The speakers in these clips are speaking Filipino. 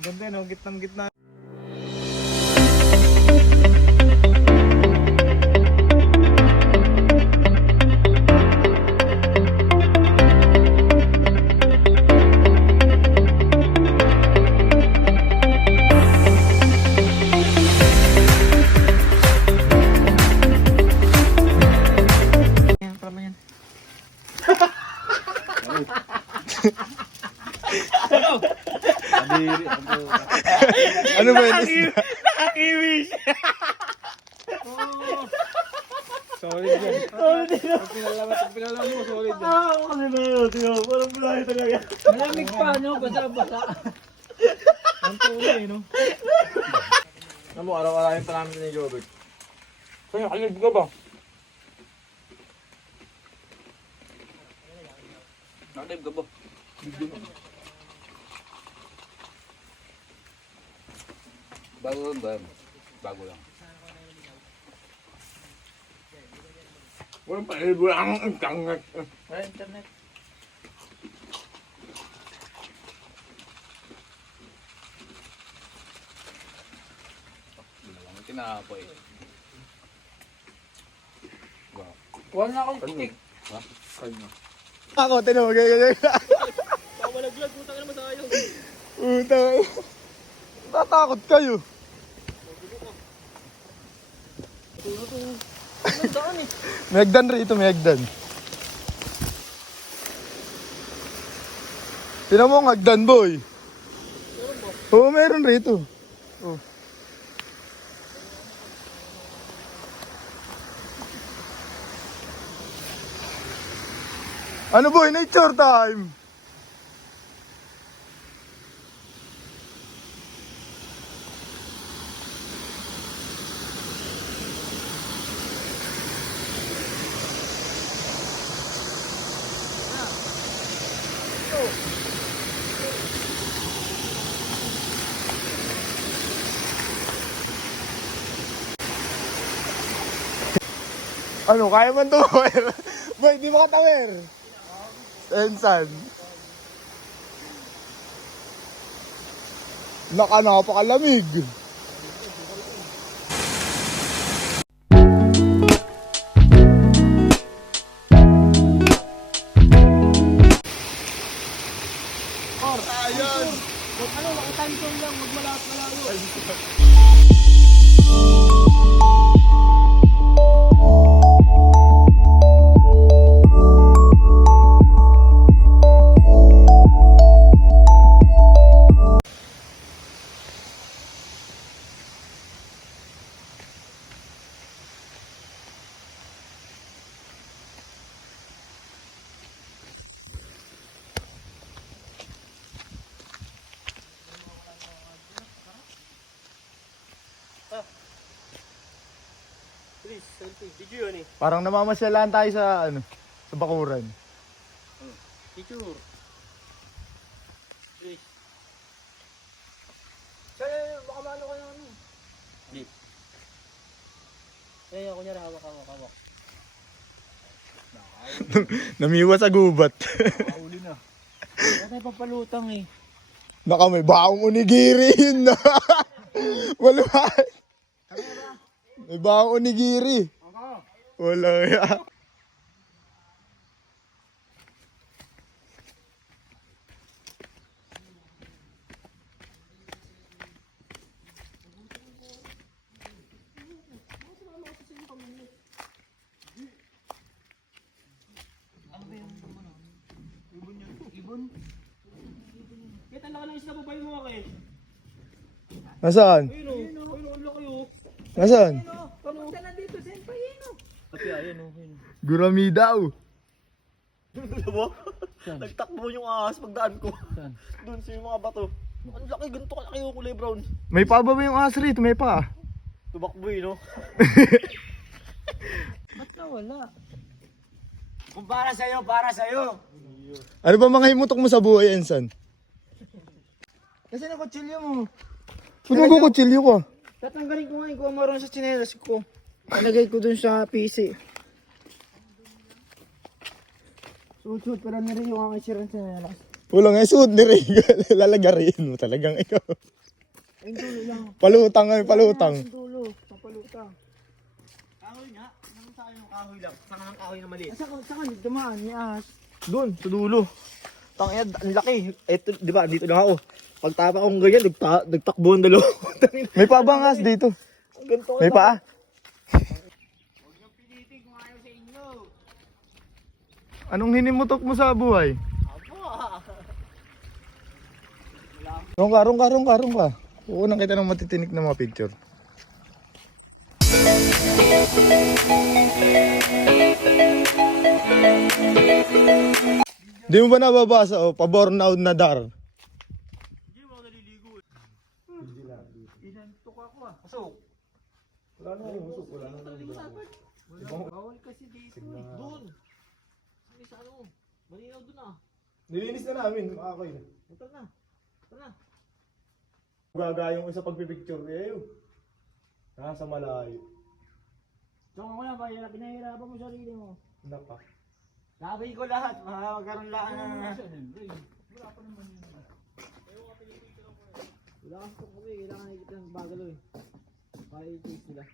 Ganda no, gitnang gitna. Ano ba yun? Nakakiwis! Solid yan. Solid yun! Pag pinalaman mo, solid yan. Kasi na yun, tiyo. Parang bulahe talaga. Malamig pa, no? Basa-basa. Ang tuloy, no? Ano mo, araw-arawin pa namin ni Jobert. Kaya, kalib ka ba? Nakalive ka ba? Bago ba? Bago lang. Walang palibo lang ang tangat. Wala internet. Ang tinapoy. Wow. Wala na akong stick. Ha? Kanya. Ako, tinawag ganyan. Malaglag, puta ka naman sa ayaw. Utang. Tatakot kayo. May hagdan rito, may hagdan. Tinan mo ang hagdan, boy. Oo, meron rito. Oh. Ano boy, nature time. Ano, kaya man to? Boy, di mo katawer. Ensan. Napakalamig. Ayan. Ano, nakatime zone lang, magmalaot-malayo. Please, selfie. Video yun eh. Parang namamasyalaan tayo sa sa bakuran. Picture. Please. Kaya, baka maano kayo ano. Hindi. Kaya, kunyari, hawak. Namiwa sa gubat. Mahuli na. Wala tayo papalutang eh. Naka may baong onigiri yun na. Wala. May baong onigiri. Wala ya. Kaya talaga lang isla babae mo kayo. Nasaan? Ayun o, ang laki o. Nasaan? Pamunta na dito, Sen Payino. Pati ayun o. Gurami daw. Alam mo? Nagtakbo yung ahas pagdaan ko. Saan? Doon sa yung mga bato. Ang laki, ganito kalaki yung kulay brown. May pa ba yung aso rito? May pa. Tubakbo no? Ba't nawala? Kung para sa'yo. Ano ba mga himutok mo sa buhay, Ensan? Kasi na kutsilyo mo. Sino ko kutsilyo ko? Tatanggalin ko nga yung kumaroon sa tsinelas ko. Nalagay ko dun sa PC. Suot-suot para na rin yung aking sirang tsinelas. Wala nga, suot ni Regal. Lalagarin mo talagang ikaw. Ayun dulo lang. Palutang nga, palutang. Ayun dulo. Papalutang. Kahoy nga. Naman sa akin yung kahoy lang. Saka ng kahoy na maliit. Saan dumaan ni Ahas? Doon, sa dulo. Tangina, ang laki. Eto, di ba, dito lang ako. Pagtapa kong ganyan, nagtakbo ang dalawa. May pabangas dito. Ganito May paa. pilitin kung ayaw sa inyo. Anong hinimutok mo sa buhay? Aba. Rongka. Oo, nakita ng matitinik na mga picture. Di mo ba nababasa, oh, pabor na dar? Hindi mo ako naliligo eh. Inantok ako ah. Pasok. Wala na yung usok, wala na. Bawal kasi dito eh. Doon. Sige sa ano. Malinaw doon ah. Nilinis na namin, makakoy na. Ito na. Ito na. Gagayong isa pagpipicture niya yun. Nasa malayo. So ako na, pinahirapan mo sarili mo. Napa. Sabi ko lahat. Magkaroon lang na. Wala kang tok kami, kailangan nakikita ng bagalo eh. Para i-taste nila.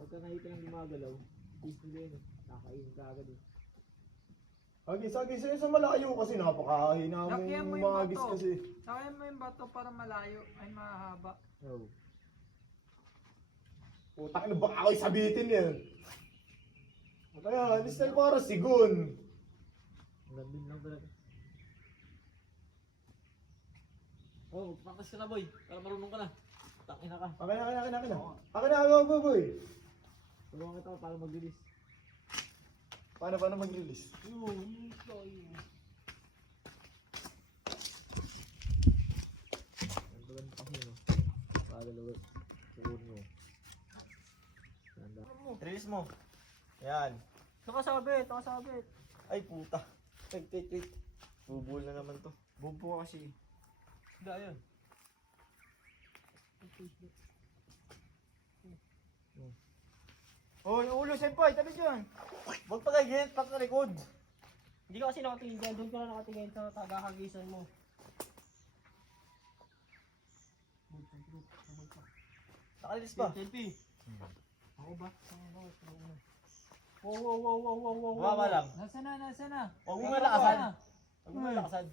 Pagka nakita ng gumagalaw, taste nila yun eh. Nakain ka agad eh. Agis sa malayo kasi napakahina Lakyan mo mong yung mga agis bato. kasi. Sakayan mo yung bato para malayo ay mahaba. Oh. Putak na baka ako'y sabitin yan. Kaya, this time para sigun. Nandun lang talaga. Oh, magpakas ka na boy. Para marunong ka na. Takin na ka. Akin na, boy. Tulungan kita para mag-release. Paano mag-release? Nandun pa ko no. Bagalo. Suun mo. Nanda. Release mo. Yan. Nakasabit. Ay puta. Wait. Bubul na naman to. Bumpo kasi. Hindi, ayun. Oh, yung ulo, senpai, tabi dyan. Huwag pa kayo ganyan, pagkalikod. Hindi ka kasi nakatingin dyan. Doon ka na nakatingin sa tagakagisan mo. Nakalilis pa. Selfie. Ako ba? Wow. Baba lang. Nasaan na? Huwag mo malakasan. Huwag mo malakasan.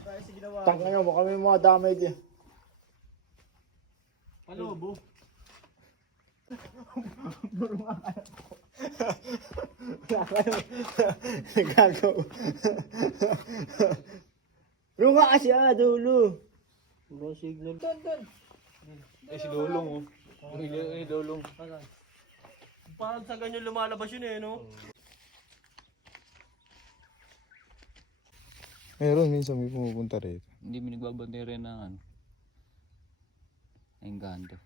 Kaya si ginawa. Tangka nyo, baka may mga damay din. Palobo. Gago. Runga kasi dulo. Bro, signal. Doon. Eh, si Lulong oh. Ni Lulong. Parang sa ganyan lumalabas yun eh, no? Meron, minsan may pumupunta rito. Hindi mo nagbabantay rin ng ano. Engkanto.